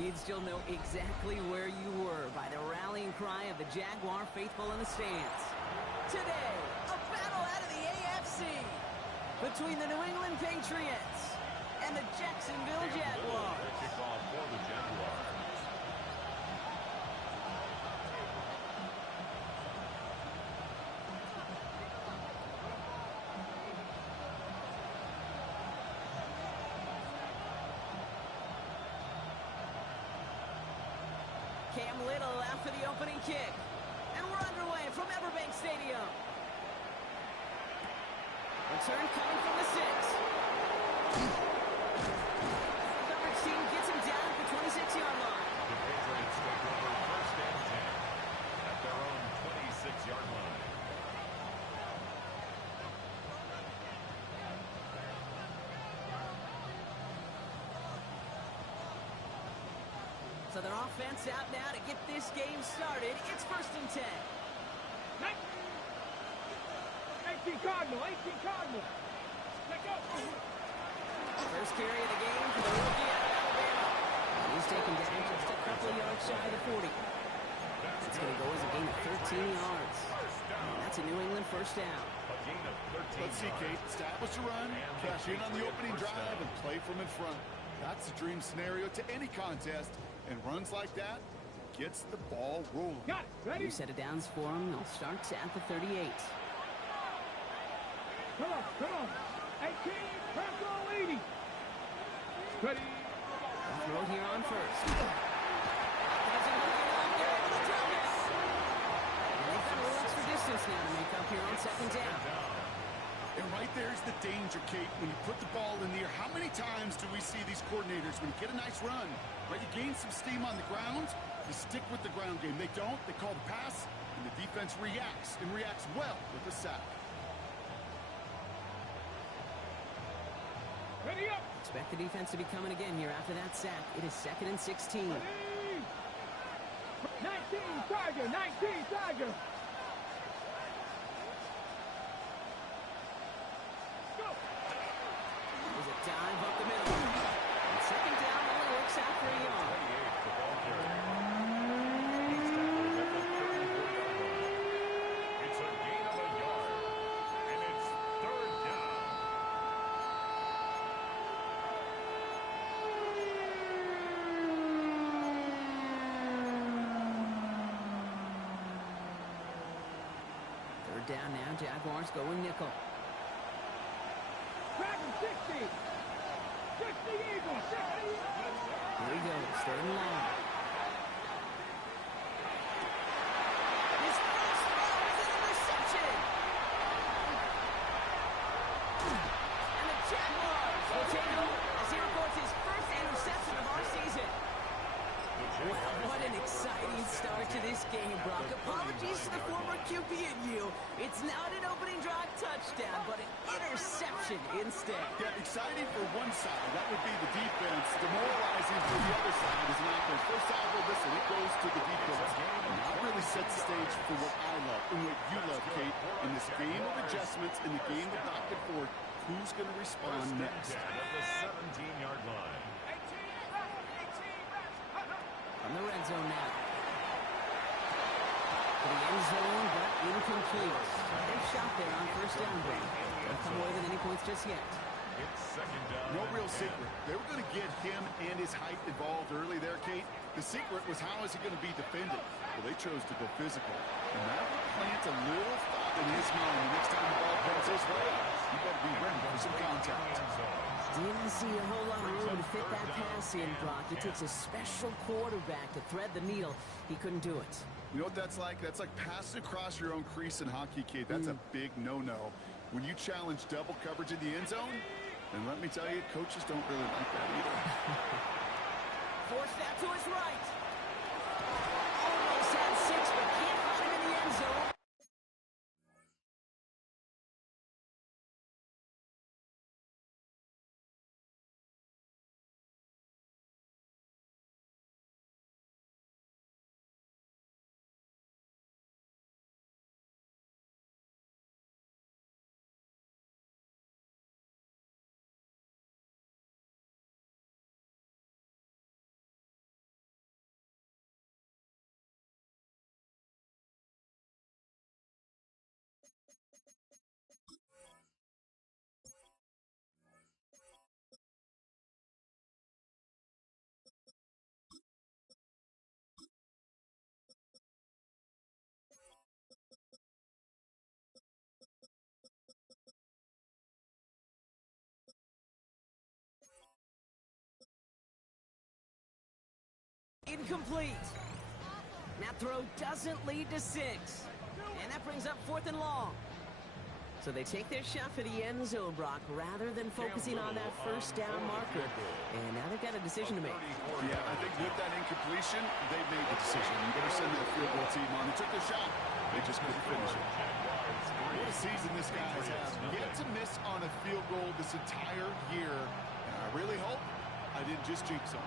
You'd still know exactly where you were by the rallying cry of the Jaguar faithful in the stands. Today, a battle out of the AFC between the New England Patriots and the Jacksonville Jaguars. Kickoff for the Jaguars. Cam Little out for the opening kick. And we're underway from Everbank Stadium. Return coming from the 6. Coverage team gets him down at the 26-yard line. The Patriots take over first and 10 at their own 26-yard line. So their offense out now to get this game started. It's first and 10. 18 Cardinal. Let's go. First carry of the game for the rookie out of Alabama. He's taken down just a couple of yards shy of the 40. It's going to go as a gain of 13 yards. And that's a New England first down. A gain of 13 Let's see, Kate. Establish a run, cash in on the opening drive, and play from in front. That's the dream scenario to any contest. And runs like that gets the ball rolling. Got it. Ready? New set of downs for him. They'll start at the 38. Come on. 18, Purple 80. Ready? They'll throw it here on first. They're able to drop it. And they've got a little extra distance now to make up here on second down. And right there's the danger, Kate. When you put the ball in the air, how many times do we see these coordinators, when you get a nice run, right, you gain some steam on the ground, you stick with the ground game. They don't, they call the pass, and the defense reacts, and reacts well with the sack. Ready up. Expect the defense to be coming again here after that sack. It is second and 16. Ready? 19 Tiger. There's a dive up the middle. And second down only works out for a yard. It's a gain of a yard, and it's third down. Third down now. Jaguars going nickel. Dragon 60. 60 Eagles. 60. Here he goes. Third and long. His first throw is an interception. And the Jaguars will take over as he records his first interception of our season. Well, what an exciting start to this game, Brock. Apologies to the former QB and you. It's not an opening drive touchdown, but an interception instead. Yeah, exciting for one side. That would be the defense. Demoralizing for the other side is an offense. First side, well, listen, it goes to the defense. And that really sets the stage for what I love and what you love, Kate. In this game of adjustments, in the game of back and forth, who's going to respond next? At the 17-yard line. From the red zone now. To the end zone, but incomplete. They've shot there on first down, Brad. Don't come away with any points just yet. It's second down. No real secret. They were going to get him and his height involved early there, Kate. The secret was how is he going to be defended? Well, they chose to go physical. And that would plant a little thought in his mind. The next time the ball comes his way, you better be ready for some contact. Didn't see a whole lot of room to fit that pass in, Brock. It takes a special quarterback to thread the needle. He couldn't do it. You know what that's like? That's like passing across your own crease in hockey, Kate. That's a big no-no. When you challenge double coverage in the end zone, and let me tell you, coaches don't really like that either. Forced that to his right. incomplete. That throw doesn't lead to 6. And that brings up 4th and long. So they take their shot for the end zone, Brock, rather than focusing on that first down marker. And now they've got a decision to make. Yeah, I think with that incompletion, they made the decision. You better send that field goal team on. They took their shot. They just couldn't finish it. What a season this guy has had. Yet to miss on a field goal this entire year. And I really hope I didn't just jinx him.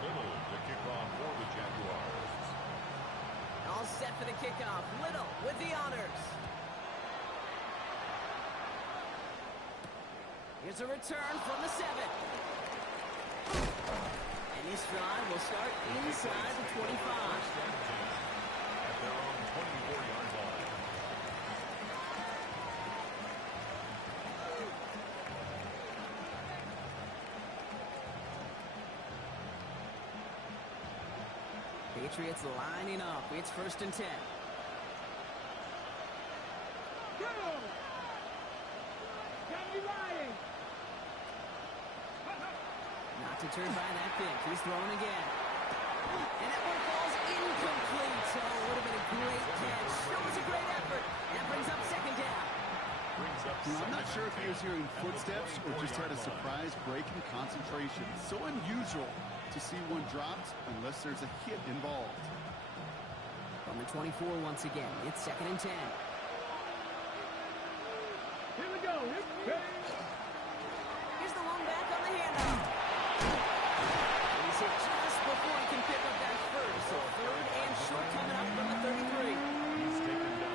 The kickoff for the Jaguars. All set for the kickoff. Little with the honors. Here's a return from the 7. And his drive will start inside the 25. At their own 24-yard line. Patriots lining up. It's 1st and 10. Go! Got me riding! Not deterred by that pick. He's throwing again. And that one falls incomplete. So it would have been a great catch. Still was a great effort. That brings up 2nd down. I'm not sure if he was hearing footsteps or just had a surprise break in concentration. So unusual to see one dropped unless there's a hit involved. From the 24 once again. It's 2nd and 10. Here we go. Here's the one back on the handoff. He's hit just before he can pick up that first. So 3rd and short coming up from the 33.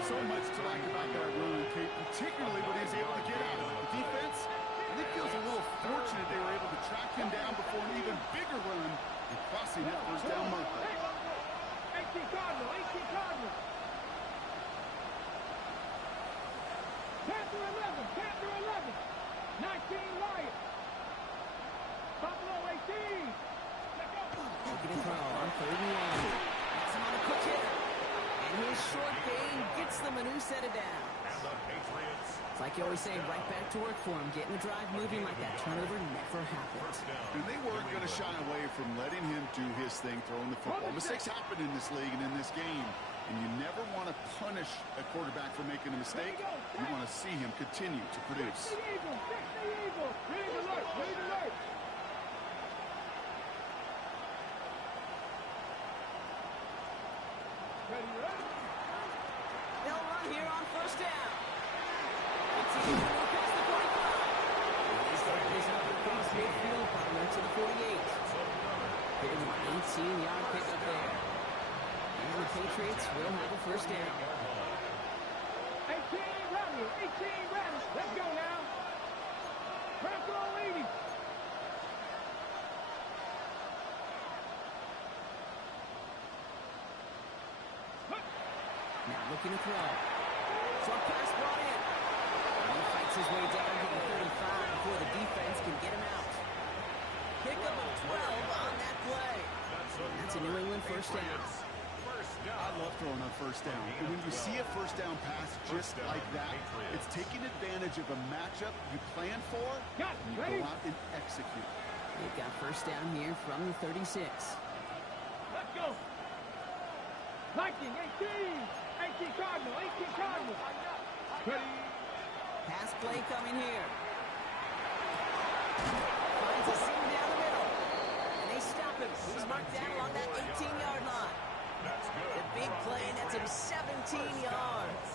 So much to like about that run, Kate, particularly when he was able to get out of it. The defense, I think, feels a little fortunate they were able to track him down before an even bigger run and crossing that first down marker. 18 Cardinal, 18 Cardinal. Panther 11, Panther 11. 19 Lion. Buffalo 18. Looking to throw on 3rd and 1. That's him on a quick hitter. And his short gain gets them a new set of downs. And the Patriots. It's like you always say, right back to work for him. Getting the drive moving like that turnover never happened. And they weren't going to shy away from letting him do his thing, throwing the football. Mistakes happen in this league and in this game. And you never want to punish a quarterback for making a mistake. You want to see him continue to produce. The Eagles, the Eagles. Read alert, read alert. Ready, ready. They'll run here on 1st down. It's even across the 45. He's up across midfield, partner to the 48. Big of an 18-yard pickup there. And the Patriots will have a 1st down. 18 Rally, 18 Rally. Let's go now. Purple 80. Now looking to throw. Short pass brought in. And he fights his way down to the 35 before the defense can get him out. Pickup of 12 on that play. That's a New England 1st down. I love throwing on 1st down. And when you see a 1st down pass just like that, it's taking advantage of a matchup you plan for, and you go out and execute. They've got 1st down here from the 36. Let's go. Viking, 18. 18 Cardinal, 18 Cardinal. Ready. Pass play coming here. Finds a seam down the middle. And they stop him. He's marked down along that 18-yard line. The big play nets him 17 yards.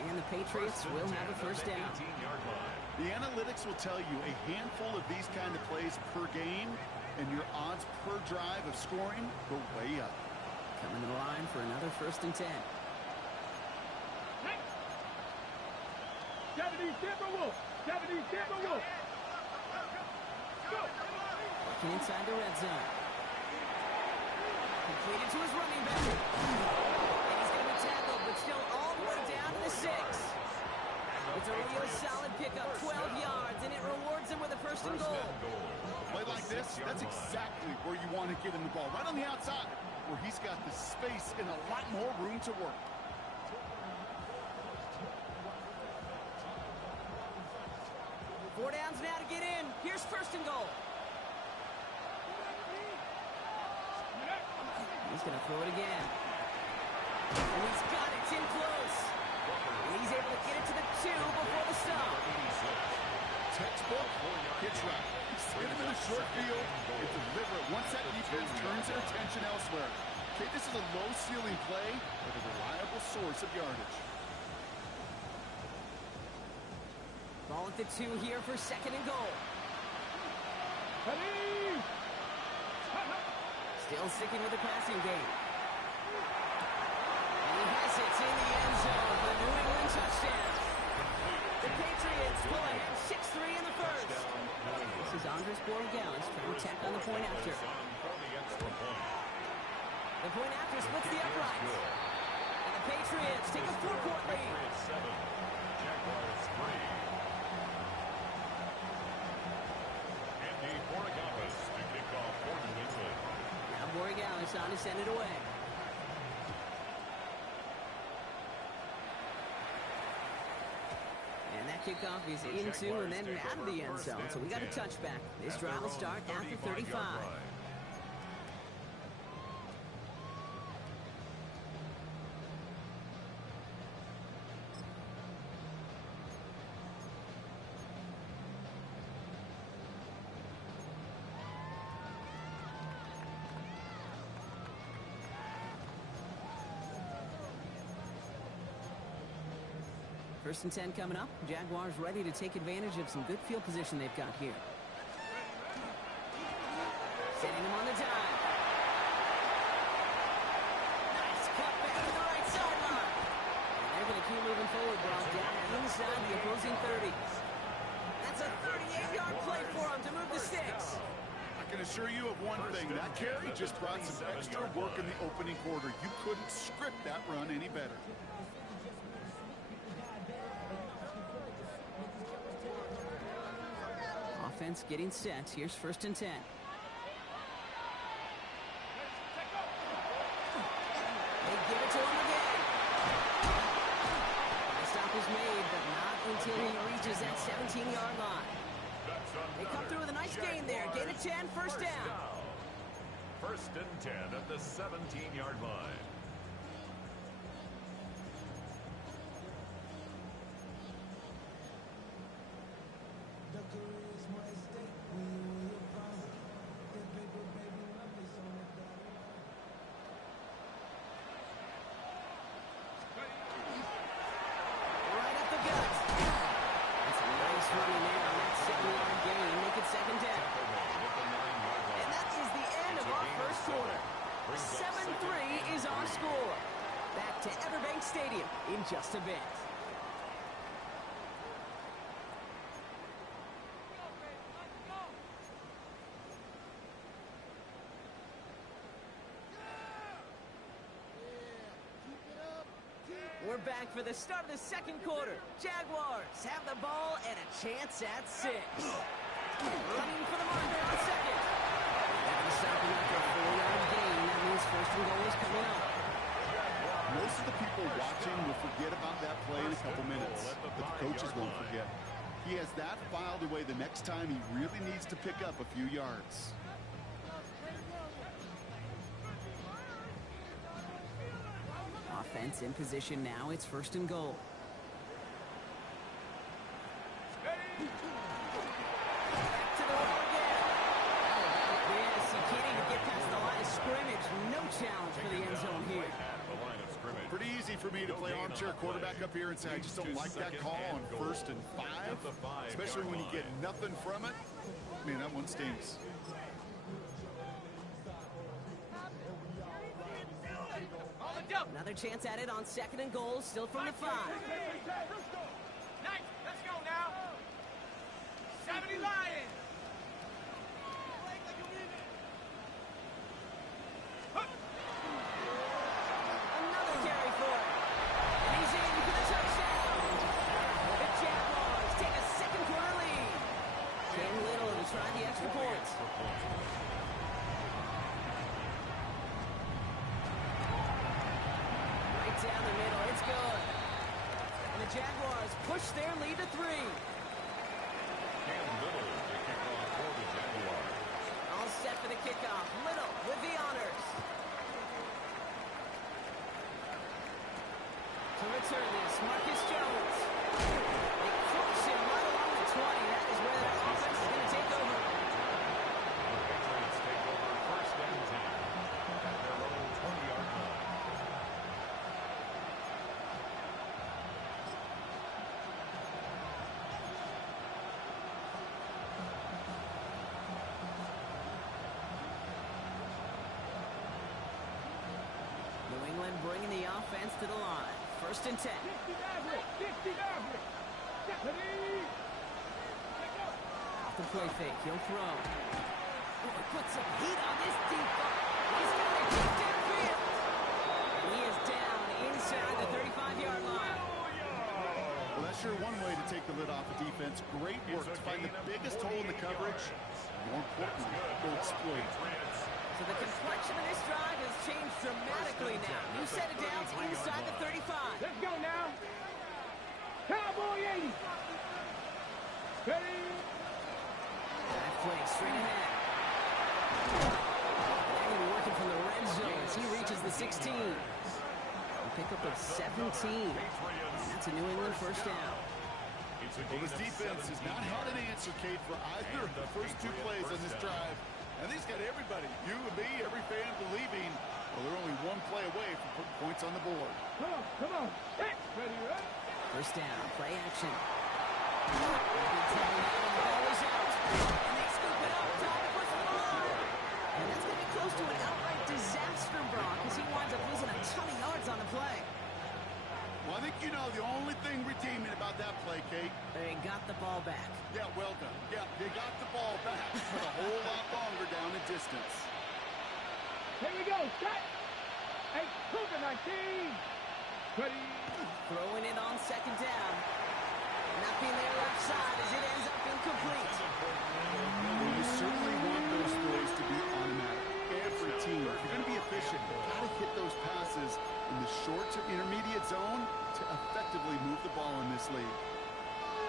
And the Patriots will have a 1st down. The analytics will tell you a handful of these kind of plays per game, and your odds per drive of scoring go way up. Coming to the line for another 1st and 10. 70 Timberwolf. 70 Timberwolf. Go. Looking inside the red zone. Completed to his running back. And he's going to be tackled, but still all the way down to the 6. It's a real solid pickup, 12 yards, and it rewards him with a 1st and goal. A play like this, that's exactly where you want to get him the ball. Right on the outside, where he's got the space and a lot more room to work. Four downs now to get in. Here's 1st and goal. He's going to throw it again. And he's got it. It's in close. And he's able to get it to the 2 before the stop. Textbook pitch route. Hit him in the short field and deliver it once that defense turns their attention elsewhere. Okay, this is a low-ceiling play with a reliable source of yardage. Ball at the 2 here for 2nd and goal. Still sticking with the passing game. And he has it in the end zone for the New England touchdown. The Patriots pull ahead 6-3 in the first. This is Andres Borregales trying to tack on the point after. The point after splits the uprights. And the Patriots take a 4-point lead. Jaguars 3. Andy Borregales to kick off for New England. Now Borregales on to send it away. And that kickoff is into and then out of the end zone. So we got a touchback. This drive will start after 35. First and 10 coming up. Jaguars ready to take advantage of some good field position they've got here. Setting them on the dime. Nice cut back to the right sideline. And they're going to keep moving forward, ball down inside the opposing 30. That's a 38-yard play for them to move the sticks. I can assure you of one thing. That carry just brought some extra work in the opening quarter. You couldn't script that run any better. Offense getting set. Here's 1st and 10. They give it to him again. The stop is made, but not until he reaches that 17-yard line. They come through with a nice gain there. Gain of 10, first down. 1st and 10 at the 17-yard line. Stadium in just a bit. We're back for the start of the 2nd quarter. Jaguars have the ball and a chance at 6. Running for the marker on 2nd. After stopping after a 4-yard gain, that means 1st and goal is coming up. Most of the people watching will forget about that play in a couple minutes, but the coaches won't forget. He has that filed away the next time he really needs to pick up a few yards. Offense in position now. It's 1st and goal. Back to the wall again. Yes, he can't even get past the line of scrimmage. No challenge for the end zone here. Pretty easy for me to play armchair quarterback up here and say I just don't like that call on 1st and 5, especially when you get nothing from it. Man, that one stinks. Another chance at it on 2nd and goal, still from the 5. Nice, let's go now. 70 Lions. Another carry for it. And he's in for the touchdown. The Jaguars take a 2nd quarter lead. Cam Little to try the extra points. Right down the middle, it's good. And the Jaguars push their lead to 3. Cam Little to kick off for the Jaguars. All set for the kickoff. Little with the honors. return this. Marcus Jones. They crush him right along the 20. That is where their offense is going to take over. The Patriots take over first and 10 at their own 20-yard line. New England bringing the offense to the line. First and 10. 60 Maverick. 60 Maverick. Ready. Off the play fake. He'll throw. Oh, he puts some heat on this deep ball. He's got it deep downfield. And he is down inside the 35-yard line. Well, that's sure one way to take the lid off a defense. Great work to find the biggest hole in the coverage. More importantly, go exploit. So the complexion of this drive has changed dramatically now. New set of downs inside the 35. Let's go now. Cowboy 80. Ready. That play straight ahead. They're going to be working from the red zone as he reaches the 16. A pickup of 17. And that's a New England first down. Well, this defense has not had an answer, Kate, for either of the first two plays on this drive. And he's got everybody, you and me, every fan believing, well, they're only one play away from putting points on the board. Come on. Hey, ready, ready. First down, play action. And the ball is out. And they scoop it up, time to push the line. And that's going to be close to an outright disaster, Brock, as he winds up losing a ton of yards on the play. Well, I think you know the only thing redeeming about that play, Kate. They got the ball back. Yeah, well done. Yeah, they got the ball back, but a whole lot longer down the distance. Here we go. Set. Hey, Cougar 19. Ready. Throwing it on second down. Nothing there left side as it ends up incomplete. Well, you certainly want those throws to be automatic. Every team, if you're going to be efficient, you've got to hit those passes in the short to intermediate zone to effectively move the ball in this league.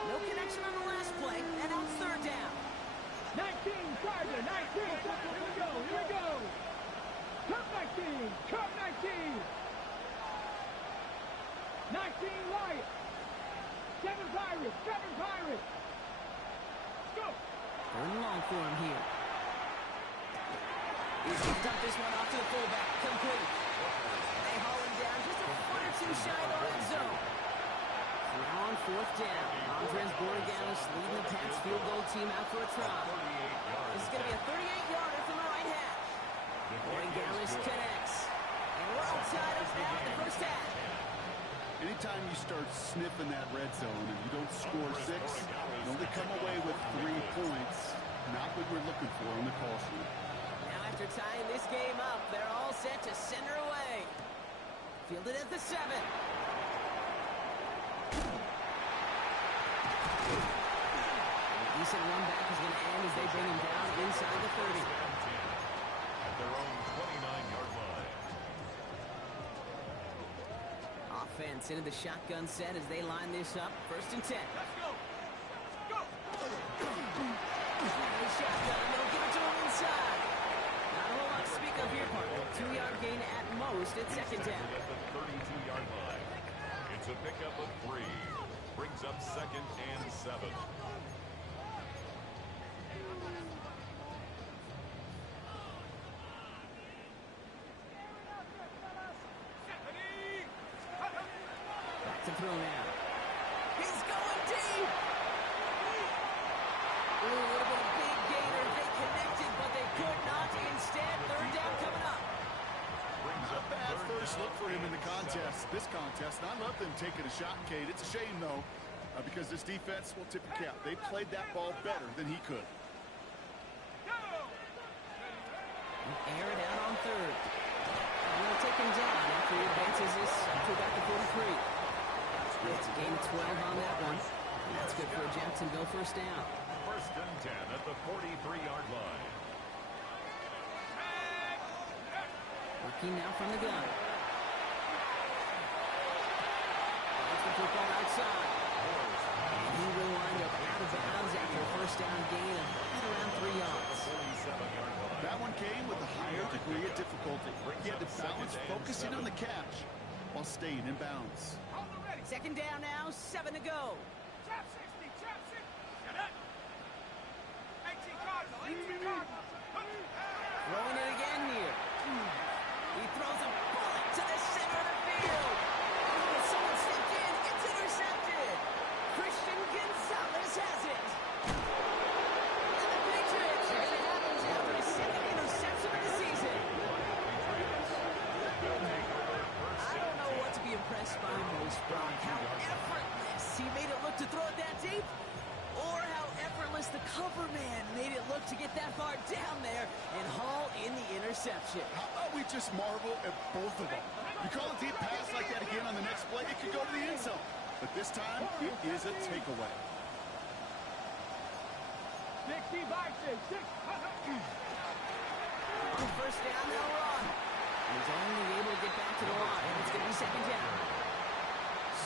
No connection on the last play, and now it's third down. 19, Charger, 19. Here we go, here we go. Cup 19, Cup 19. 19, Wyatt. 7 Pirates, 7 Pirates. Go. Third and long for him here. He's going to dump this one off to the fullback. Complete. They haul him down just a foot or two shy of the red zone. Now on fourth down. Andres Borgalis leading the Pats field goal team out for a try. This is going to be a 38-yarder from the right half. Borgalis connects. And we're all tied up now in the first half. Anytime you start sniffing that red zone and you don't score 6, you only come away with 3 points. Not what we're looking for on the call sheet. Now after tying this game up, they're all set to send her away. Fielded at the 7. Decent run back is going to end as they bring him down inside the 30. At their own 29-yard line. Offense into the shotgun set as they line this up. First and 10. Let's go. Go. Shotgun, they'll give it to him inside. Not a whole lot to speak of here, partner. 2-yard gain at most at second down. At the 32-yard line. It's a pickup of 3. Brings up second and 7. Back to throw now. He's going deep. Ooh, a little bit of big gainer. They connected, but they could not. Instead, third down coming up. Not bad first look for him in the contest. This contest, and I love them taking a shot, Kate. It's a shame, though, because this defense will tip your cap. They played that ball better than he could. Air it out on third. And they'll take him down after he advances this to about the 43. It's a gain of 12 on that one. And that's good for a Jacksonville first down. First and 10 at the 43-yard line. Working now from the gun. That's the football outside. And he will wind up out of bounds after a first down gain of right around 3 yards. That one came with a higher degree of difficulty. He had to balance focusing on the catch while staying in bounds. On the Second down now, 7 to go. Trap 60, trap 60. Get it. 18 Cardinal, 18 Cardinal. Throwing it again here. He throws a bullet to the center of the field. Oh, someone stepped in. It's intercepted. Christian Gonzalez has it. And the Patriots are going to have him after his second interception of the season. I don't know what to be impressed by most, Brock. How effortless he made it look to throw it that deep, or how effortless the cover man made it look to get that far down there and haul in the interception. How about we just marvel at both of them? You call a deep pass like that again on the next play, it could go to the end zone. But this time, it is a takeaway. 60 Vikings, 6. On first down, they'll run. He's only able to get back to the line. It's going to be second down.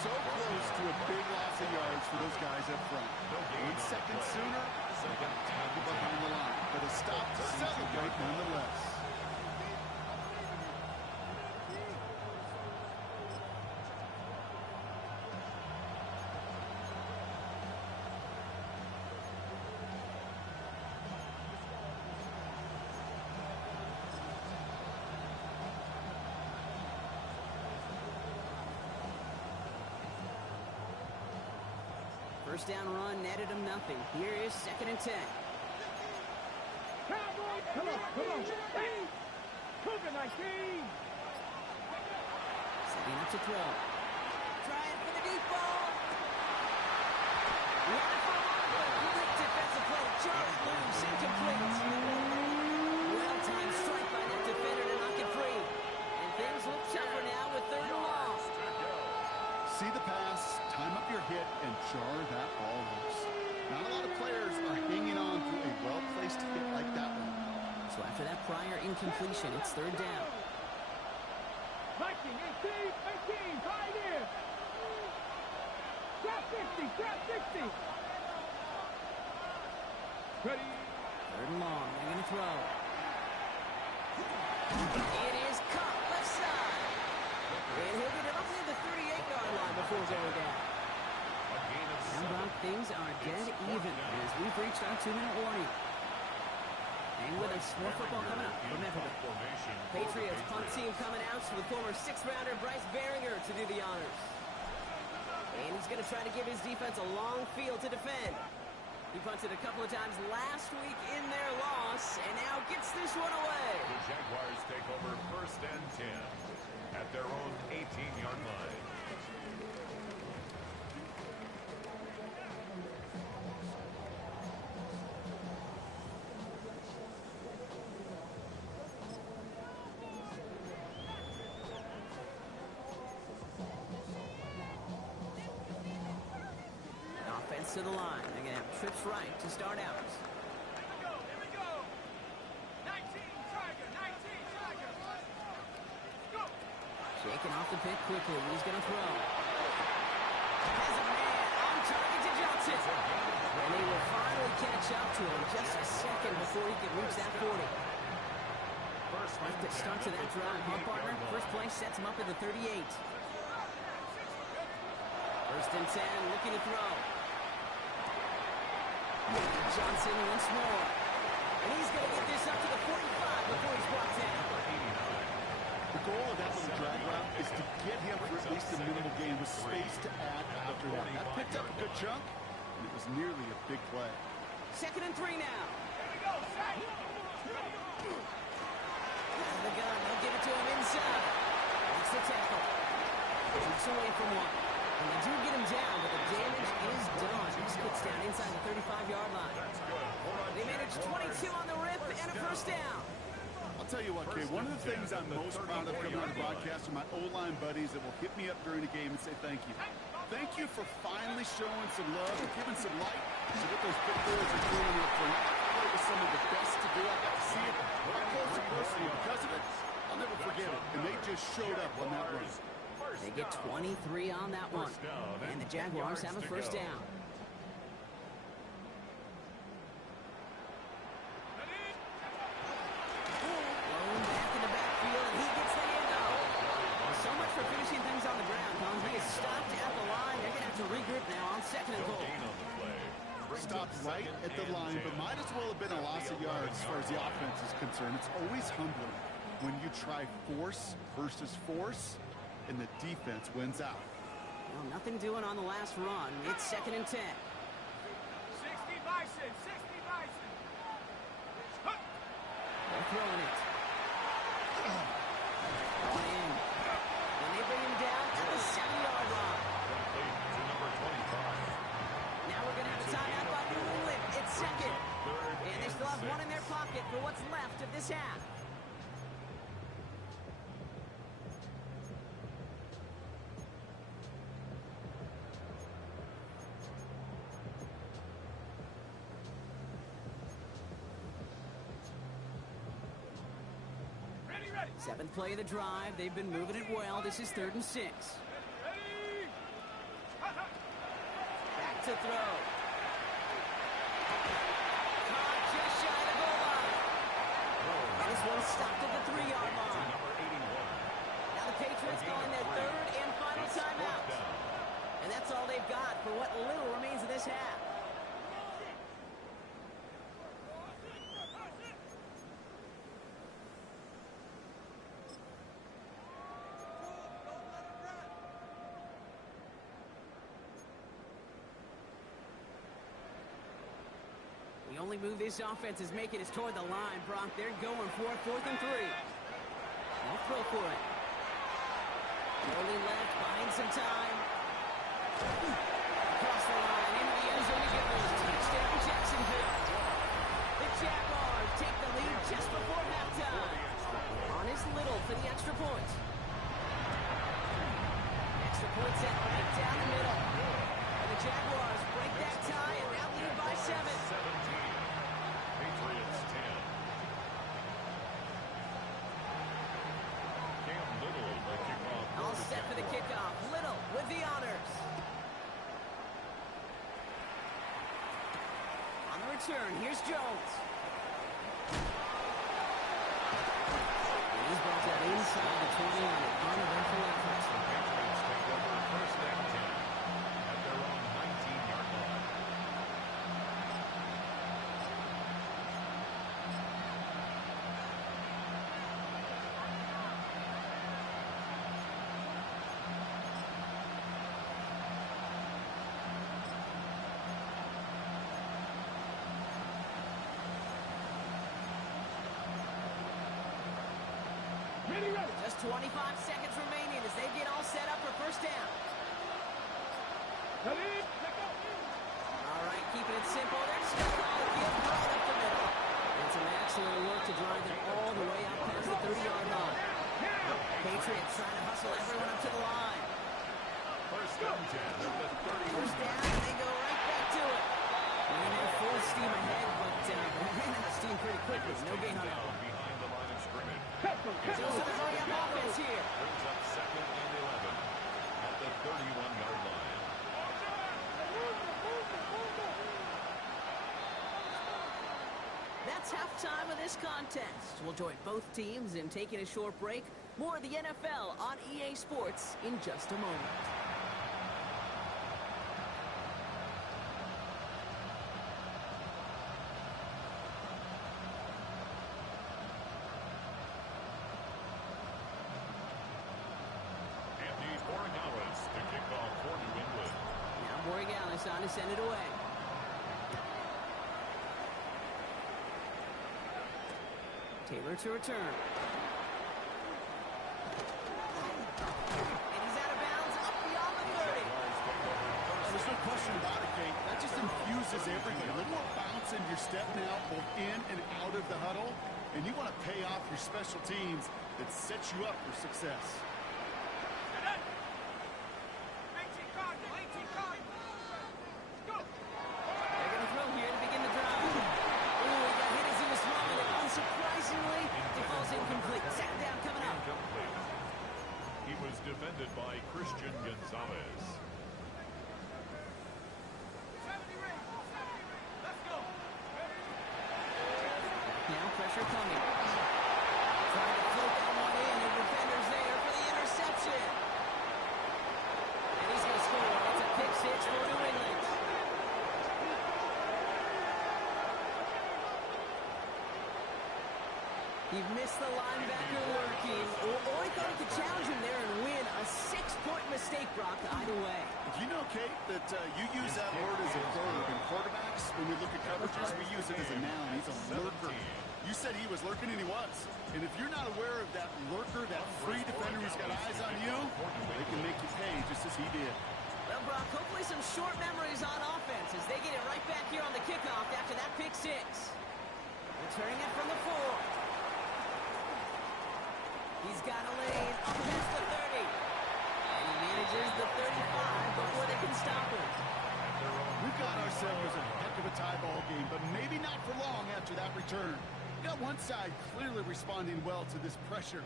So close to a big loss of yards for those guys up front. 1 second sooner, behind the line. But a stop to celebrate nonetheless. First down run netted him nothing. Here is second and 10. Cowboys, come on, come on. Hey, Cougar 19. Setting up to throw. Trying for the deep ball. Running for one. Quick defensive play. Charlie moves incomplete. Well-timed strike by that defender to knock it free. And things look tougher now with third and long. See the pass, time up your hit, and jar that ball loose. Not a lot of players are hanging on to a well-placed hit like that one. So after that prior incompletion, it's third down. 19, 18, Pioneer. Trap 60, trap 60. Ready. Third and long. They're going to throw. It is caught left side. And he'll get it up near the 38-yard line before going down. And Brock, things are dead even as we've reached our 2-minute warning. Hang with us. More football coming up. Remember, Patriots punt team coming out with former 6th-rounder Bryce Behringer to do the honors. And he's going to try to give his defense a long field to defend. He punted a couple of times last week in their loss, and now gets this one away. The Jaguars take over first and 10 at their own 18-yard line. Offense to the line. They're going to have trips right to start out. Here we go. 19, Tiger, 19, Tiger. Go. Shaking off the pick quickly. He's going to throw. Has a man on target to Johnson. And he will finally catch up to him just a second before he can reach that 40. Like to start to that drive, huh, partner? First play sets him up at the 38. First and 10, looking to throw. Johnson once more. And he's going to get this up to the 45 before he's brought down. The goal of that little drag route is to get him for at least a minimal gain with space to add after that. That picked up a good chunk, and it was nearly a big play. Second and 3 now. Here we go, Sack. Out of the gun, they'll give it to him inside. That's the tackle. Keeps away from one. And they do get him down, but the damage is done. He cuts down inside the 35-yard line. They managed 22 on the rip and a first down. I'll tell you what, Kay, one of the things I'm most proud of coming on the broadcast are my O-line buddies that will hit me up during the game and say thank you. Thank you for finally showing some love and giving some light to what those big boys are doing up front. It was some of the best to do. I got to see it up close and personal. Because of it, I'll never forget it. And they just showed up on that run. They get 23 on that one. And the Jaguars have a first down. Blown back in the backfield, and he gets the handoff. So much for finishing things on the ground, Tom. He is stopped at the been a loss of yards as far as the offense is concerned. It's always humbling when you try force versus force, and the defense wins out. Well, nothing doing on the last run. It's 2nd and 10. 60 Bison, 60 Bison. They're throwing it. Brought in. And they bring him down to the 7-yard line. Complete to number 25. Now we're going to have a timeout by New England. It's 2nd. And they still have 1 in their pocket for what's left of this half. Ready, ready. 7th play of the drive. They've been moving it well. This is 3rd and 6. Ready. Back to throw. Caught just shy of the goal line. And this one stopped at the 3-yard line. Number 81. Now the Patriots go in their 3rd and final timeout. And that's all they've got for what little remains of this half. The only move this offense is making is toward the line, Brock. They're going for it, 4th and 3. They'll throw for it. Rolling left, buying some time. Across the line, into the end zone he goes. Touchdown, Jacksonville. The Jaguars take the lead just before halftime. On his Little for the extra point. Extra point set right down the middle. And the Jaguars break that tie and now lead by 7. 17. Patriots 10. Cam Little, the kickoff. All set for the kickoff. Little with the honors. On the return, here's Jones. And he's brought that inside the 20 on an uneventful effort. The Patriots take over 1st and 10 at their own 19-yard line. Ready, ready. Just 25 seconds remaining as they get all set up for 1st down. Ready. Let go. All right, keeping it simple. They're just going to call it give right up the middle. And some excellent work to drive them all the way up past the 30-yard line. Patriots trying to hustle everyone up to the line. 1st and 10 at the 30. 1st down, and they go right back to it. And they're full steam ahead, but they ran out of steam pretty quickly. No gain on that one. Behind the line of scrimmage. Still some hurry-up offense here. Brings up 2nd and 11 at the 31-yard line. That's halftime of this contest. We'll join both teams in taking a short break. More of the NFL on EA Sports in just a moment. Andy Borregales to kick off for New England. Now Borregales on to send it away. Taylor to return. And he's out of bounds up beyond the 30. There's no question about it, Kate. That just infuses everything. A little more bounce in your step now, both in and out of the huddle. And you want to pay off your special teams that sets you up for success. 18 Cardinal, 18 Cardinal. Go. They're going to throw here to begin the drive. Ooh, he got hit as he was throwing it. Unsurprisingly, it falls incomplete. 2nd down coming up. Incomplete. He was defended by Christian Gonzalez. 70 ring. Let's go. Now pressure coming. Trying to float that one in, and defender's there for the interception. And he's going to score. It's a pick 6 for New England. He missed the linebacker lurking. Or he thought he could challenge him there and win. A 6-point mistake, Brock, either way. Do you know, Kate, that you use that word as a verb in quarterbacks? When we look at coverages, we use it as a noun. He's a lurker. You said he was lurking, and he was. And if you're not aware of that lurker, that free defender who's got eyes on you, they can make you pay just as he did. Well, Brock, hopefully some short memories on offense as they get it right back here on the kickoff after that pick 6. Returning it from the 4. He's got a lane up past the 30. And he manages the 35 before they can stop him. We've got ourselves a heck of a tie ball game, but maybe not for long after that return. We got one side clearly responding well to this pressure.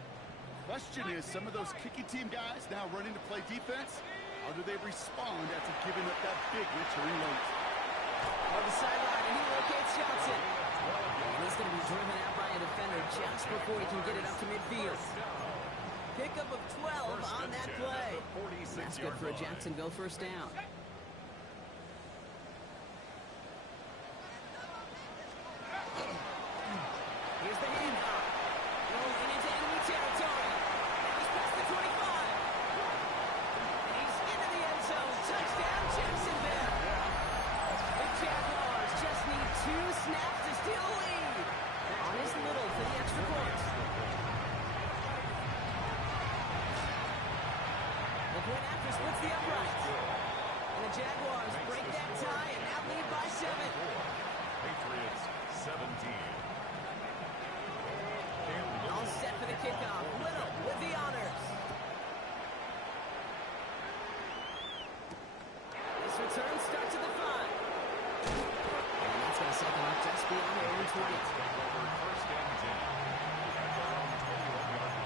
Question is, some of those kicking team guys now running to play defense, how do they respond after giving up that big return late? On the sideline, and he locates Johnson. And he's going to be driven out by a defender just before he can get it up to midfield. Pickup of 12 on that play. That's good for a Jacksonville first down. Here's the handoff. Rolling into enemy territory. And he's past the 25. And he's into the end zone. Touchdown, Jacksonville. The Jaguars just need 2 snaps to steal a lead. On his Little for the extra point. The point after splits the uprights. And the Jaguars break that tie and now lead by 7. Patriots 17. All set for the kickoff. Little with the honors. This return starts at the 5. And that's going to set them up just beyond their own 20. First and 10. At their own 21-yard line.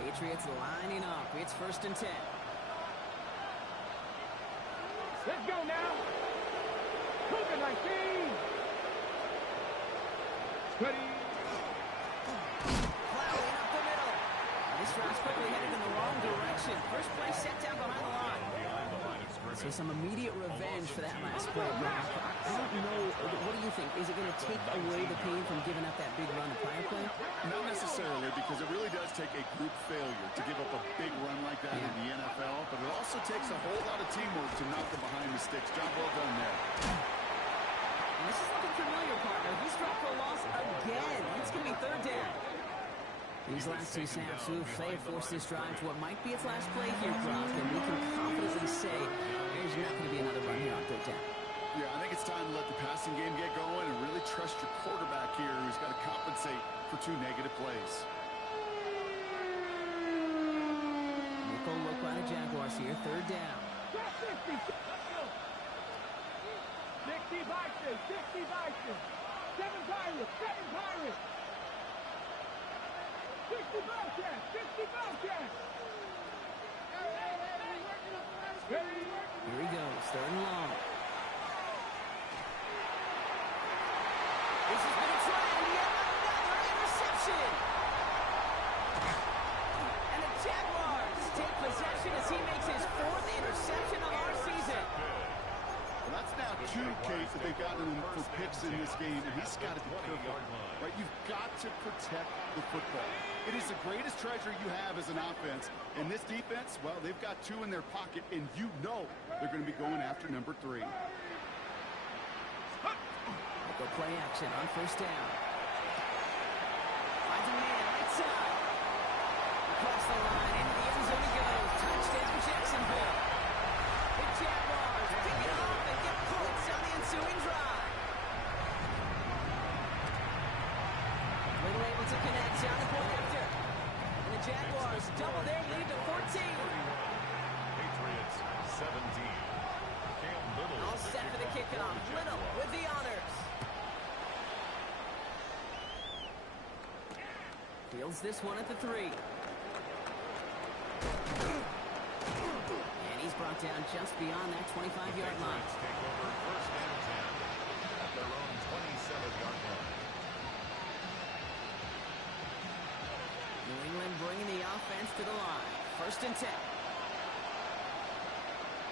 Patriots lining up. It's first and 10. Let's go now. Cougar 19. Ready. Plowing up the middle. This drive's quickly headed in the wrong direction. First play set down behind the line. So some immediate revenge for that last play, Brock. I don't know. What do you think? Is it going to take away the pain from giving up that big run the prior play? Not necessarily, because it really does take a group failure to give up a big run like that in the NFL, but it also takes a whole lot of teamwork to knock them behind the sticks. Job well done there. This is looking familiar, partner. He's dropped for a loss again. It's going to be third down. These last 2 snaps, they have forced this drive to what might be its last play here, Brock, and we can confidently say there's not going to be another run here on third down. Yeah, I think it's time to let the passing game get going and really trust your quarterback here, who's got to compensate for 2 negative plays. Nickel look by the Jaguars here, third down. 60 Vikings, 60 Vikings. 7 Pirates, 7 Pirates. 60 Bobcats, 60 Bobcats. Here he goes, third and long. This has been a try, and yet another interception. And the Jaguars take possession as he makes his 4th interception of our season. Well, that's now 2, Kate, that they've gotten him for picks in this game, and he's got to be careful. Right? You've got to protect the football. It is the greatest treasure you have as an offense. And this defense, well, they've got 2 in their pocket, and you know they're going to be going after number 3. Go play action on first down. Finds a man right side. Across the line, into the end zone he goes. Touchdown, Jacksonville. The Jaguars pick it off and get points on the ensuing drive. Little able to connect on the point after. And the Jaguars double their lead to 14. Patriots 17. Cam Little. All set for the kickoff. Little with the honors. Fields this one at the 3. And he's brought down just beyond that 25-yard line. Take over first and 10 at their own 27-yard line. New England bringing the offense to the line. First and 10.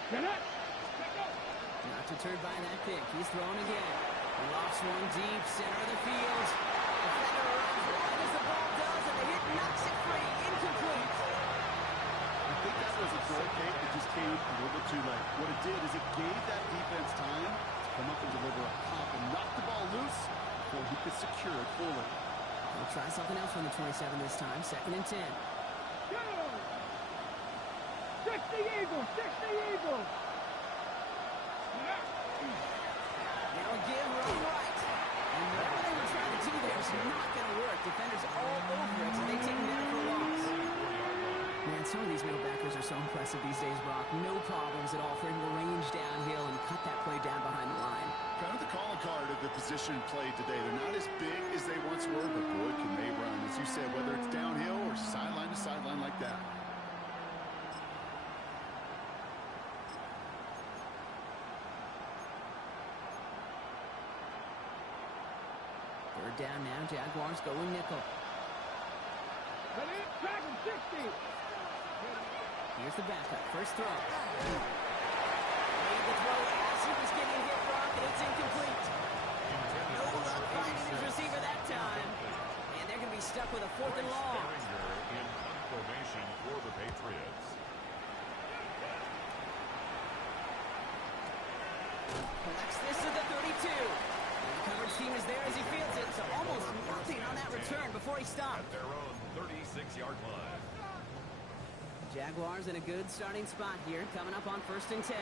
Get up. Not deterred by that pick. He's throwing again. Lofts one deep, center of the field. Defender runs wide as the ball does, and the hit knocks it free. Incomplete. I think that was a throw, Kate, that just came a little bit too late. What it did is it gave that defense time to come up and deliver a pop and knock the ball loose before he could secure it fully. We'll try something else from the 27 this time. 2nd and 10. Go. 60 Eagles. 60 Eagles. Now a give, run right. And whatever they were trying to do there is not going to work. Defenders all over it, so they take him down for a loss. Man, some of these middle backers are so impressive these days, Brock. No problems at all for him to range downhill and cut that play down behind the line. Kind of the calling card of the position played today. They're not as big as they once were, but boy, can they run. As you said, whether it's downhill or sideline to sideline like that. Third down now, Jaguars going nickel. Ready? Track him. 60. Here's the backup. First throw. Made the throw as he was getting hit, Brock, and it's incomplete. No luck finding his receiver that time. And they're going to be stuck with a 4th and long. In formation for the Patriots. Collects this at the 32. And the coverage team is there as he fields it, so almost nothing on that return before he stopped. At their own 36-yard line. Jaguars in a good starting spot here, coming up on 1st and 10. A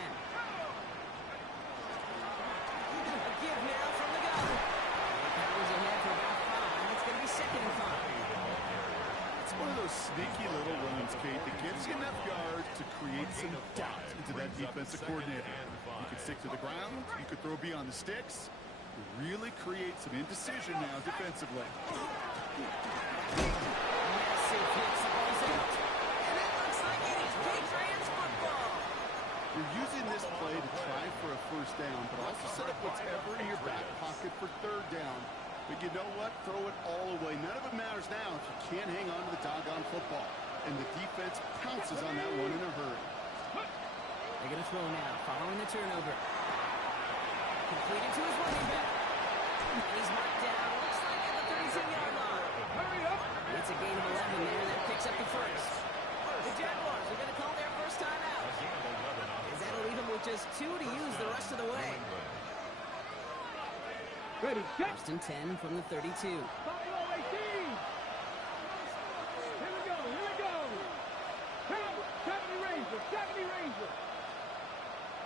give now from the gun. Powers ahead for about 5. It's going to be 2nd and 5. It's one of those sneaky little runs, Kate, that gives you enough yards to create some doubt into that defensive coordinator. You could stick to the ground. You could throw beyond the sticks. Really create some indecision now defensively. Massive hits, the ball's out. And it looks like it is Patriots football. You're using this play to try for a first down, but also set up whatever in your back pocket for 3rd down. But you know what? Throw it all away. None of it matters now if you can't hang on to the doggone football. And the defense pounces on that one in a hurry. They're going to throw now, following the turnover. Completed to his running back. And he's marked down. Looks like at the 37-yard line. Hurry up. It's a gain of 11 there. That picks up the first. The Jaguars are going to call their first time out. As that'll leave them with just 2 to use the rest of the way. Ready. Check. 1st and 10 from the 32. Buffalo 18. Here we go. Here we go. 70 Ranger. 70 Ranger.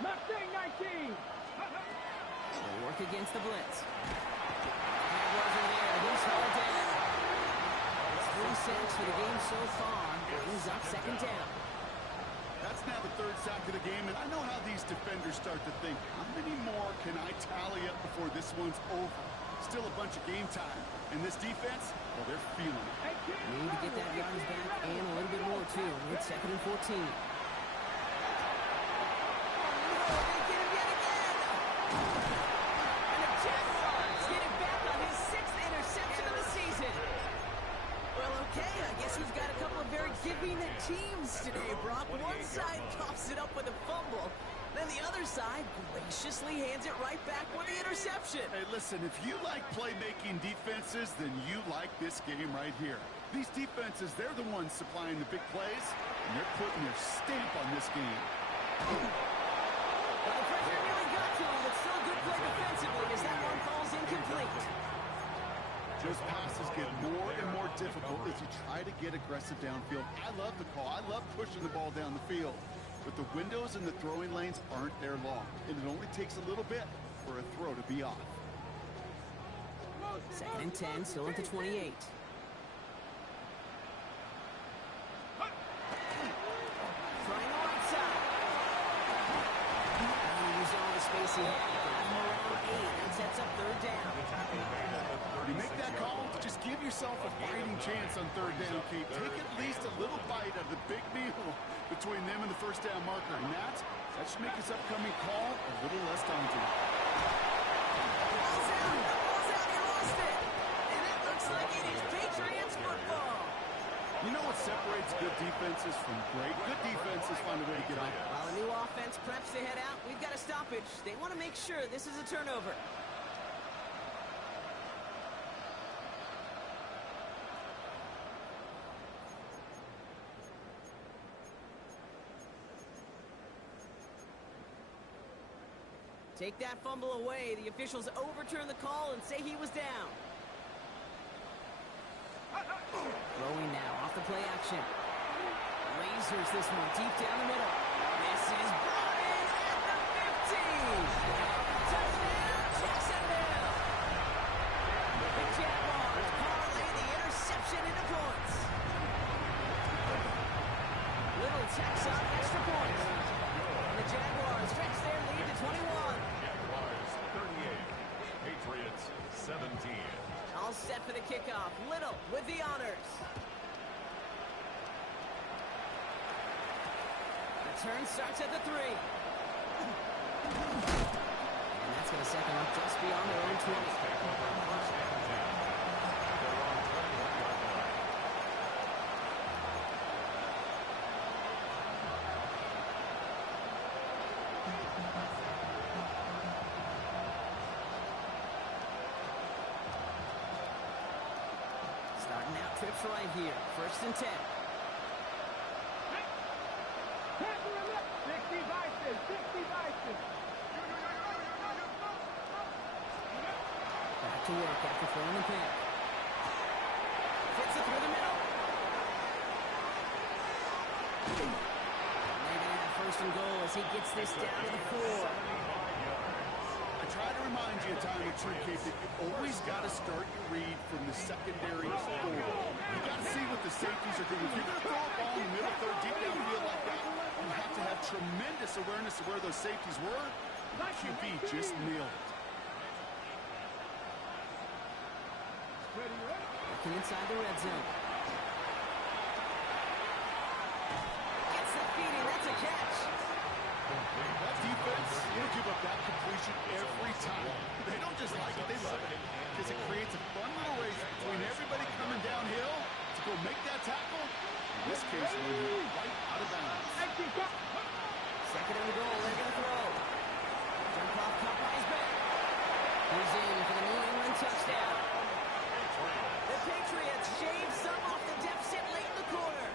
Mustang 19. They work against the blitz. Jaguars are there. He's hauled down. It's 3 sacks for the game so far. Brings up 2nd down. That's now the 3rd sack of the game, and I know how these defenders start to think. How many more can I tally up before this one's over? Still a bunch of game time. And this defense, well, they're feeling it. Need to get that yardage back and a little bit more, too. It's 2nd and 14. Giving teams today, Brock. One side coughs it up with a fumble, then the other side graciously hands it right back with the interception. Hey, listen, if you like playmaking defenses, then you like this game right here. These defenses, they're the ones supplying the big plays, and they're putting their stamp on this game. Well, the pressure really got to him, but still a good play defensively as that one falls incomplete. Those passes get more and more difficult as you try to get aggressive downfield. I love the call. I love pushing the ball down the field. But the windows in the throwing lanes aren't there long. And it only takes a little bit for a throw to be off. 2nd and 10, still at the 28. Trying the right side. And he used all the space he had. Got him around 8. That sets up 3rd down. You make that call, just give yourself a fighting chance on 3rd down, Kate. Take at least a little bite of the big meal between them and the first down marker. And that should make this upcoming call a little less daunting. Ball's out, he lost it. And it looks like it is Patriots football. You know what separates good defenses from great? Good defenses find a way to get up. While a new offense defense preps to head out. We've got a stoppage. They want to make sure this is a turnover. Take that fumble away. The officials overturn the call and say he was down. Throwing now off the play action. Lasers this one deep down the middle. This is brought in at the 15. Touchdown, Jacksonville. The Jaguars parlay the interception into points. Little tacks on extra points. The Jaguars stretch their lead to 21. Jaguars 38. Patriots 17. All set for the kickoff. Little with the honors. The turn starts at the 3. And that's going to set them up just beyond their own 20. Starting out trips right here. 1st and 10. Panther and left. 60 Vices. 60 Vices. Back to work after throwing the pick. Fits it through the middle. And they're going to have 1st and goal as he gets this down to the 4. I try to remind you a time or two, Kate, that you always got to start your read from the secondary score. You got to see what the safeties are doing. If you're going to throw a ball in the middle third, deep downfield like that, you have to have tremendous awareness of where those safeties were. The QB just nailed it. Working inside the red zone. Gets the feeding. That's a catch. That defense, they'll give up that completion every time. They don't just like it, they love it. Because it creates a fun little race between everybody coming downhill to go make that tackle. In this case, we're right out of bounds. 2nd and goal. They're going to throw. Jump off, caught by his back. He's in for the New England touchdown. The Patriots shave some off the deficit late in the quarter.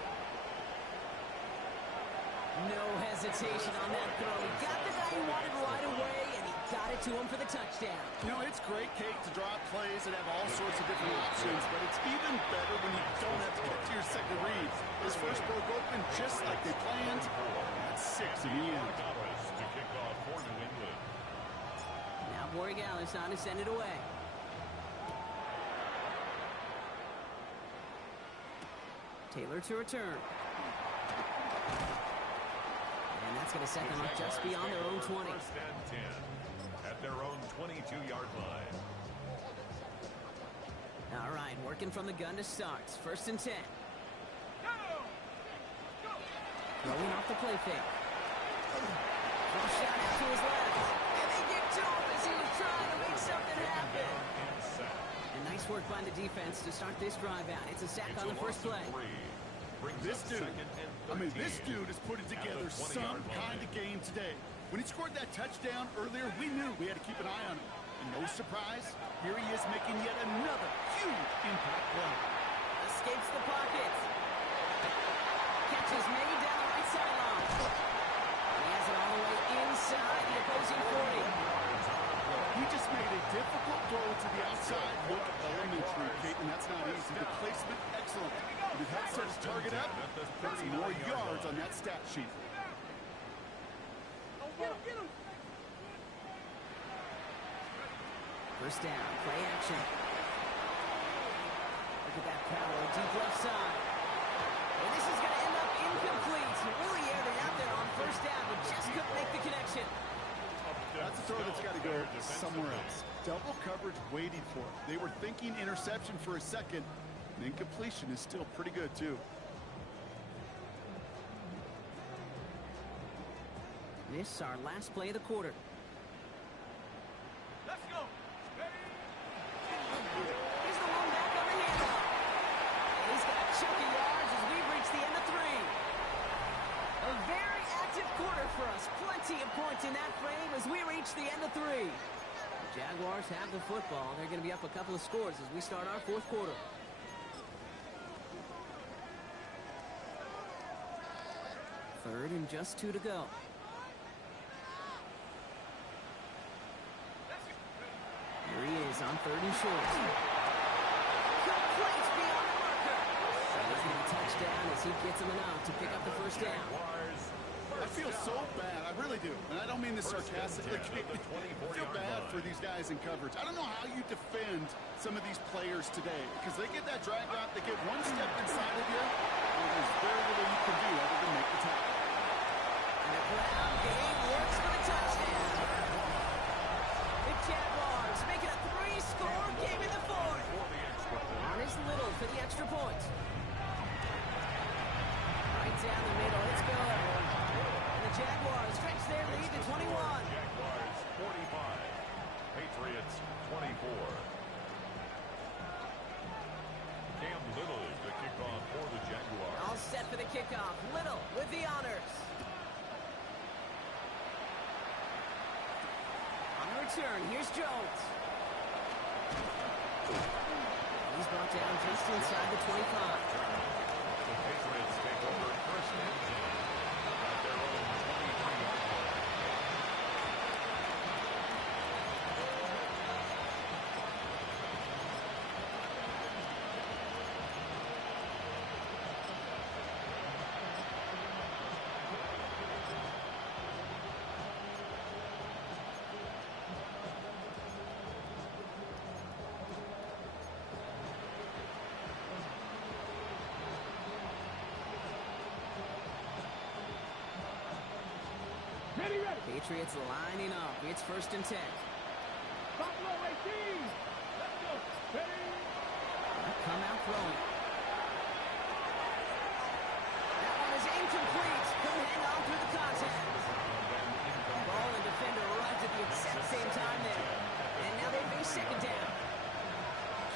No hesitation on that throw. He got the guy he wanted right away, and he got it to him for the touchdown. You know, it's great, Kate, to draw up plays and have all sorts of different options, but it's even better when you don't have to get to your second read. His first broke open just like they planned. That's 6 in the end. To kick off for New England. Now Borregales on to send it away. Taylor to return. And that's going to set them up just beyond their own 20. 1st and 10 at their own 22-yard line. All right, working from the gun to start. 1st and 10. Throwing off the play fake. Throw shot out to his left. And they get to him as he was trying to make something happen. And nice work by the defense to start this drive out. It's a sack on the first play. This dude has put it together some kind of game today. When he scored that touchdown earlier, we knew we had to keep an eye on him. And no surprise, here he is making yet another huge impact play. Escapes the pocket. Catches made down the right sideline. He has it all the way inside the opposing 40. He just made a difficult throw to the outside. Look elementary, Kate, and that's not easy. The placement, excellent. If it helps set his target up, that's more yards on that stat sheet. First down, play action. Look at that power, deep left side. And this is going to end up incomplete. Really aired it out there on 1st down, but just couldn't make the connection. That's a throw that's got to go somewhere else. Double coverage waiting for it. They were thinking interception for a second. And incompletion is still pretty good, too. This our last play of the quarter. Let's go. He's the one back on the handoff. He's got a chunk of yards as we've reached the end of 3. A very active quarter for us. Plenty of points in that frame as we reach the end of 3. The Jaguars have the football. They're going to be up a couple of scores as we start our 4th quarter. Third and just 2 to go. Here he is on 3rd and short. Complete beyond the marker. And he's going to touchdown as he gets him enough to pick up the first down. I feel so bad. I really do. And I don't mean this sarcastically. I feel bad for these guys in coverage. I don't know how you defend some of these players today because they get that drag route, they get one step inside of you, and there's very little you can do other than make the tackle. And the ground game works for the touchdown. The Jaguars make it a 3-score game in the 4th. On is Little for the extra point. Right down the middle. It's good. And the Jaguars stretch their lead to 21. Jaguars 45. Patriots 24. Cam Little is the kickoff for the Jaguars. All set for the kickoff. Little with the honors. On the return, here's Jones. He's brought down just inside the 25. The Patriots take over first and 10 at their own 23-yard line. Ready, ready. Patriots lining up. It's 1st and 10. Buffalo 18. Let's go. Ready. Come out throwing. That one is incomplete. Couldn't hang on through the contact. Ball and defender arrived at the exact same time there. And now they face 2nd down.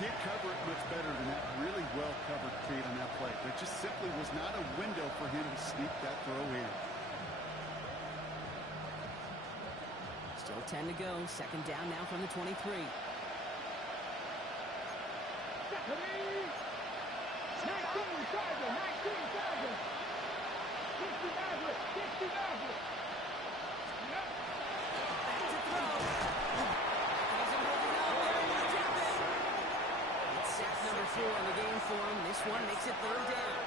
Can't cover it much better than that. Really well covered, Kate, on that play. There just simply was not a window for him to sneak that throw in. Still 10 to go. 2nd down now from the 23. Ready. 19 Charger. 19 Charger. 60 Maverick. 60 Maverick. Yep. Back to throw. He's holding up there. What's happened? It's sack number 4 in the game for him. This one makes it 3rd down.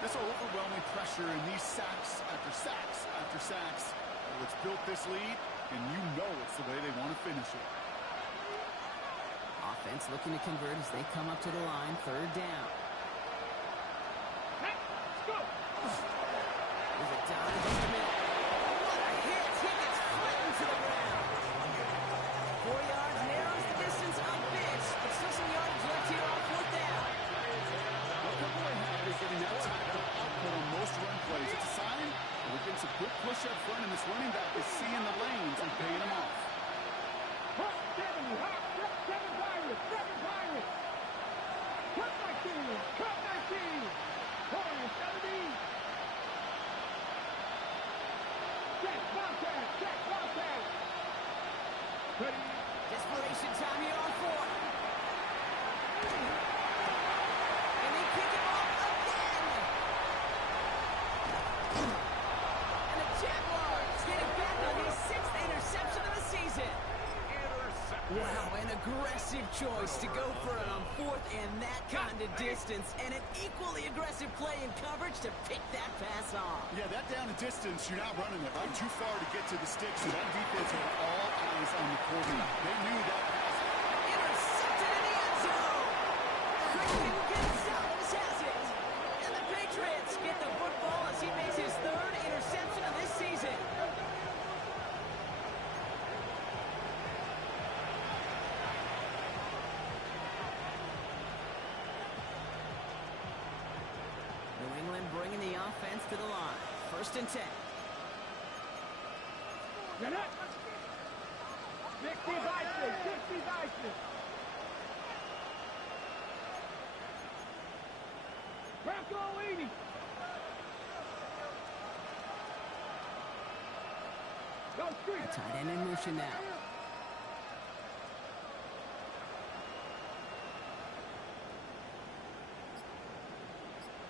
This overwhelming pressure and these sacks after sacks after sacks. Well, it's built this lead, and you know it's the way they want to finish it. Offense looking to convert as they come up to the line. 3rd down. Let's go. There's a dive up the middle. What a hit! He gets flattened to the ground. 4 yards narrows the distance a bit, but still some yardage left here on 4th down. What the boy had is getting that tackle output on most run plays. It's a sign that we're getting some good push up front, and this running back is seeing the lanes and paying them off. Hot 70. Hot 7 Pirates. 7 Pirates. Cut 19. Cut 19. Corner 70. Check Bobcat. Check Bobcat. Ready. Desperation time here on 4th. And they pick him off again. And the Jaguars get it back on his 6th interception of the season. Wow, an aggressive choice to go for it on 4th and that kind of distance. And an equally aggressive play in coverage to pick that pass off. Yeah, that down and distance, you're not running it right too far to get to the sticks. So that defense had all eyes on the quarterback. They knew that pass. Intercepted in the end zone. Quickly Gonzalez has it. And the Patriots get the football as he makes his 3rd interception of this season. New England bringing the offense to the line. 1st and 10. Get up. 60 Bison. 60 Bison. Bronco 80. A tight end in motion now.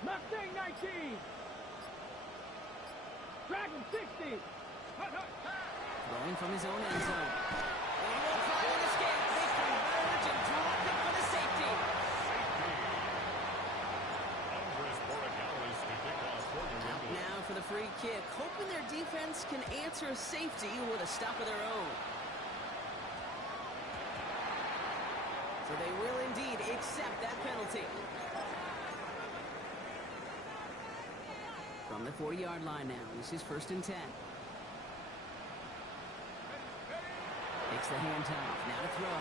Mustang 19. Dragon 60. Throwing from his own end zone. He will find an escape. They converge and drop it for the safety. Out now for the free kick, hoping their defense can answer a safety with a stop of their own. So they will indeed accept that penalty. From the 40-yard line now, this is 1st and 10. Takes the handoff, now to throw.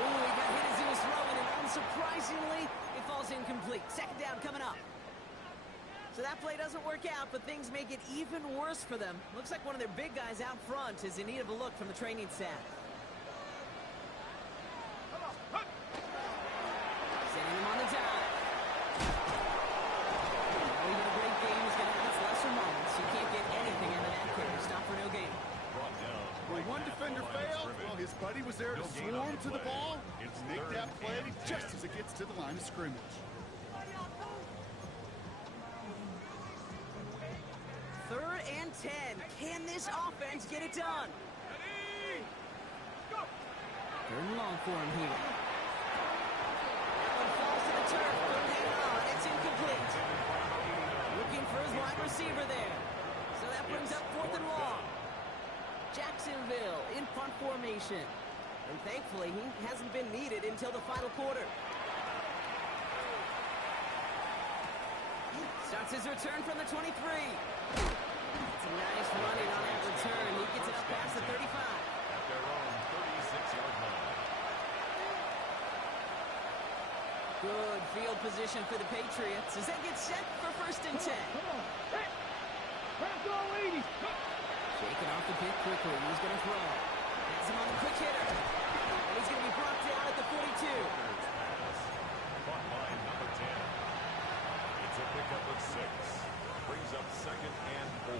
Oh, he got hit as he was throwing, and unsurprisingly, it falls incomplete. 2nd down coming up. So that play doesn't work out, but things make it even worse for them. Looks like one of their big guys out front is in need of a look from the training staff. Sending him on the dive. Oh, even a great game is going to have its lesser moments. You can't get anything out of that carry. Stop for no gain. When one defender failed, well, his buddy was there to swarm to the ball and make that play just as it gets to the line of scrimmage. 3rd and 10. Can this offense get it done? 3rd and long for him here. That one falls to the turf. Couldn't hang on. It's incomplete. Looking for his wide receiver there. So that brings up 4th and long. Jacksonville in punt formation. And thankfully, he hasn't been needed until the final quarter. Starts his return from the 23. It's a nice running on that return. He gets it up past the 35. At their own 36-yard line. Good field position for the Patriots as they get set for 1st and 10. Come on. Hey. Pass all 80. Shaking off the pick quickly. He's going to throw. Has him on the quick hitter. And he's going to be brought down at the 42. Caught by number 10. It's a pickup of 6. Brings up 2nd and 4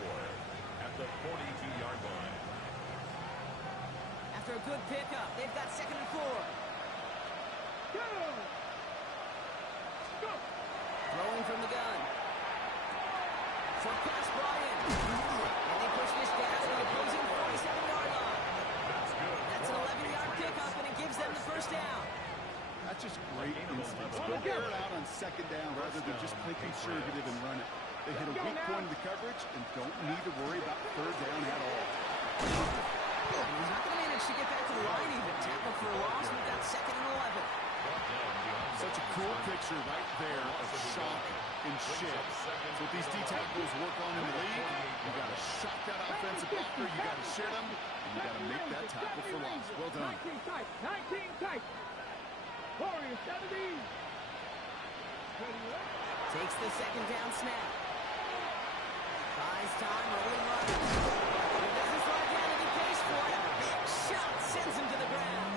at the 42-yard line. After a good pickup, they've got 2nd and 4. Go. Go. Throwing from the gun. Short pass brought in. And they push this down to the opposing 47-yard line. That's good. That's an 11-yard pickup, and it gives them the 1st down. That's just great instincts. Go air it out on 2nd down rather than just play conservative and run it. They hit a weak point of the coverage and don't need to worry about 3rd down at all. And he's not going to manage to get back to the line even. Tackle for a loss. We've got 2nd and 11. Such a cool picture right there of shock and shit. So what these D tackles work on in the league, you got to shock that offensive blocker, you got to shit them, and you got to make that tackle for loss. Well done. 19 tight. 19 tight. Warriors 70. Takes the 2nd down snap. Buys time, rolling runners. He doesn't slow down any pace for it. Big shot sends him to the ground.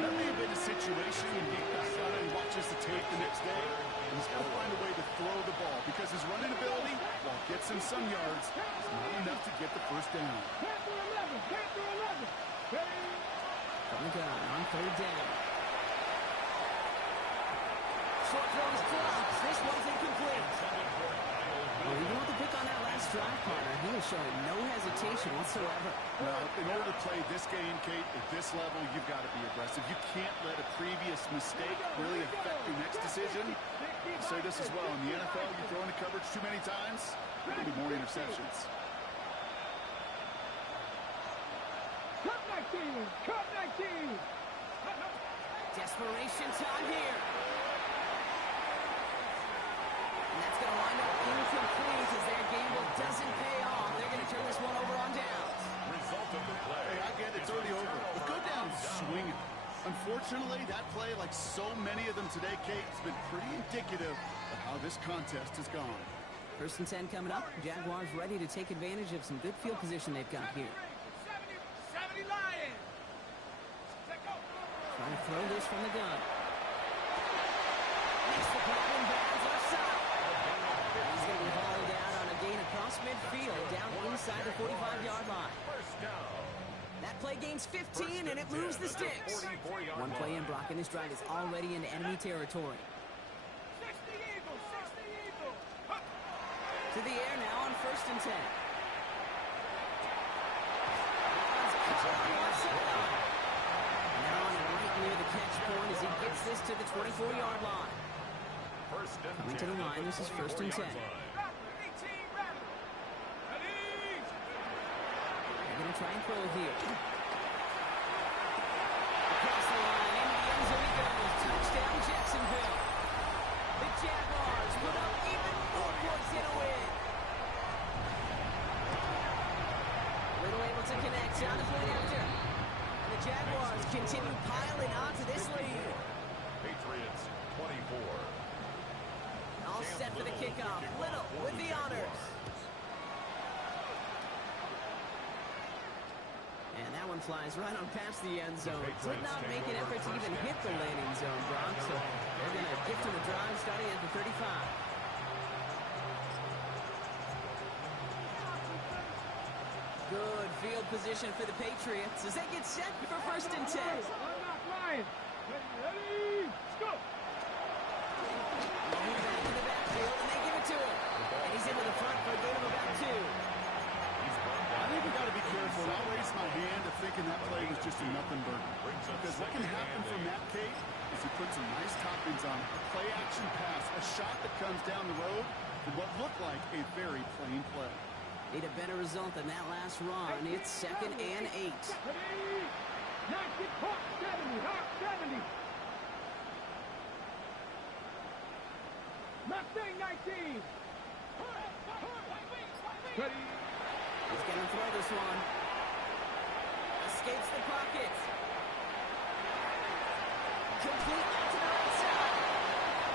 That may have been a situation when he got out and watches the tape the next day. He's got to find a way to throw the ball because his running ability, while it gets him some yards, is not enough to get the 1st down. Panther 11. Panther 11. From the gun on 3rd down. Short throws drops. This one's incomplete. Well, even with the pick on that last drive, partner, he was showing no hesitation whatsoever. Well, in order to play this game, Kate, at this level, you've got to be aggressive. You can't let a previous mistake really affect your next decision. I'll say this as well. In the NFL, you throw into coverage too many times, there will be more interceptions. Cut 19. Cut 19. Desperation time here. And that's going to wind up incomplete as their gamble doesn't pay off. They're going to turn this one over on downs. Result of the play. Hey, I get it. It's already over. But go down swinging. Unfortunately, that play, like so many of them today, Kate, has been pretty indicative of how this contest has gone. 1st and 10 coming up. Jaguars ready to take advantage of some good field position they've got here. 70 Lions. Trying to throw this from the gun. Makes the grab and bounds left side. He's going to be hauled out on a gain of across midfield, down inside the 45-yard line. First down. That play gains 15, and it moves the sticks. One play in, Brock, and this drive is already into enemy territory. 60 Eagles, 60 Eagles. To the air now on 1st and 10. Now right near the catch point as he gets this to the 24-yard line. First and Coming to the line, this is 1st and 10. They're going to try and throw it here. Across the line, into the end zone he goes. Touchdown, Jacksonville. The Jaguars put up even more points in a win. Little able to connect on the point after. And the Jaguars continue piling on to this lead. Patriots 24. All set for the kickoff. Little with the honors. And that one flies right on past the end zone. Did not make an effort to even hit the landing zone, Brock. So they're going to get to the drive starting at the 35. Good field position for the Patriots as they get set for 1st and 10. I'm not lying. Ready, let's go. Long back in the backfield, and they give it to him. And he's into the front for a gain of about 2. I think we got to be careful. I'll raise my hand to thinking that play was just a nothing burger. Because what can happen from that, Kate, is he puts some nice toppings on it. A play-action pass, a shot that comes down the road for what looked like a very plain play. Need a better result than that last run. It's 2nd and 8. Ready, 90, hot 70, hot 70. Mustang 19. Ready. He's going to throw this one. Escapes the pocket. Complete out to the right side.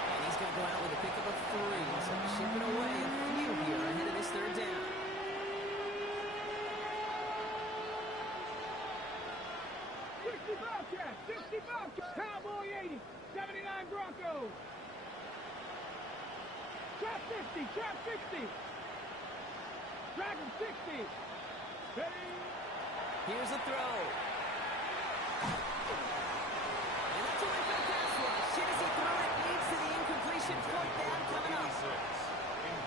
And he's going to go out with a pickup of 3. So shipping away a few here ahead of this 3rd down. Bobcats, 60 Bobcats, Cowboy 80, 79 Broncos. Trap 50, trap 60. Dragon 60. Ready. Here's a throw. And that's away for the pass rush. As he threw it, leads to the incompletion. 4th down coming up.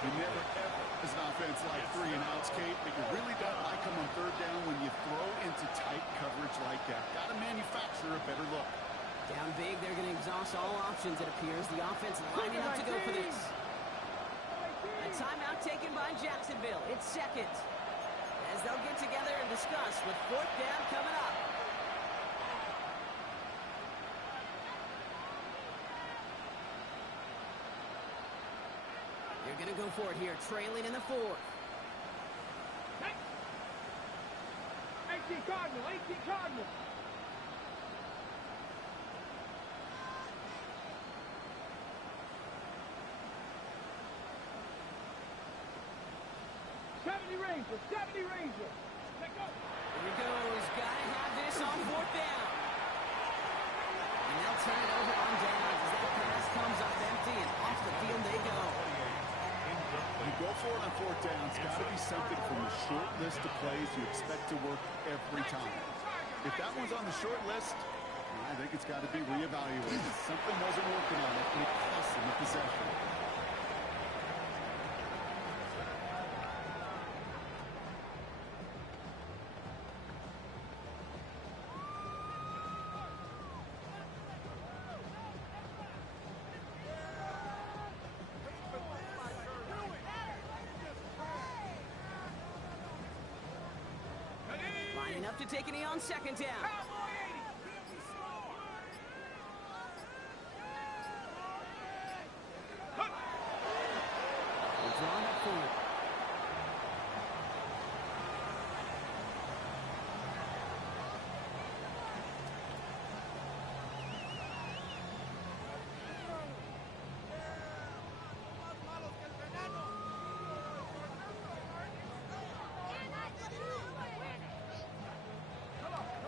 You never, ever, as an offense, like 3 and outs, Kate, but you really don't like them on 3rd down when you throw into tight coverage like that. Got to manufacture a better look. Down big, they're going to exhaust all options, it appears. The offense lining up to go for this. A timeout taken by Jacksonville. It's 2nd. As they'll get together and discuss with 4th down coming up. They're going to go for it here, trailing in the 4th. 18 Cardinal, 18 Cardinal. Ranger, 70 Ranger. Let go. Here he goes. Got to have this on 4th down. And they'll turn it over on downs as that pass comes up empty and off the field they go. You go for it on 4th down. It's got to be something from the short list of plays you expect to work every time. If that one's on the short list, I think it's got to be reevaluated. Something wasn't working on it, and it cost them a possession. Lining up to take a knee on 2nd down. They're drawing up for it.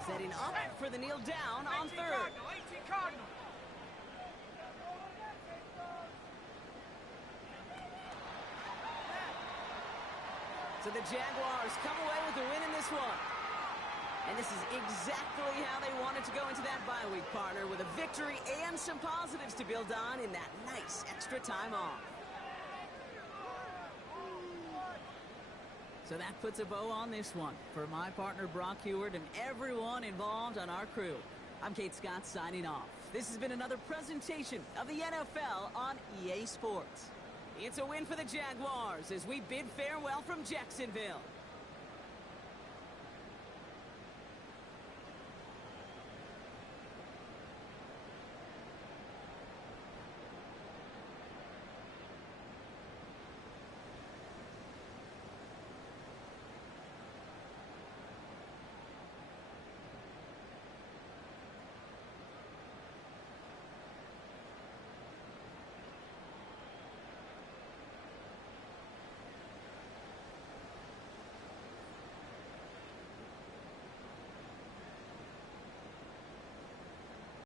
Setting up for the kneel down on 3rd. 18 Cardinal. So the Jaguars come away with the win in this one. And this is exactly how they wanted to go into that bye week, partner, with a victory and some positives to build on in that nice extra time off. So that puts a bow on this one. For my partner, Brock Heward, and everyone involved on our crew, I'm Kate Scott signing off. This has been another presentation of the NFL on EA Sports. It's a win for the Jaguars as we bid farewell from Jacksonville.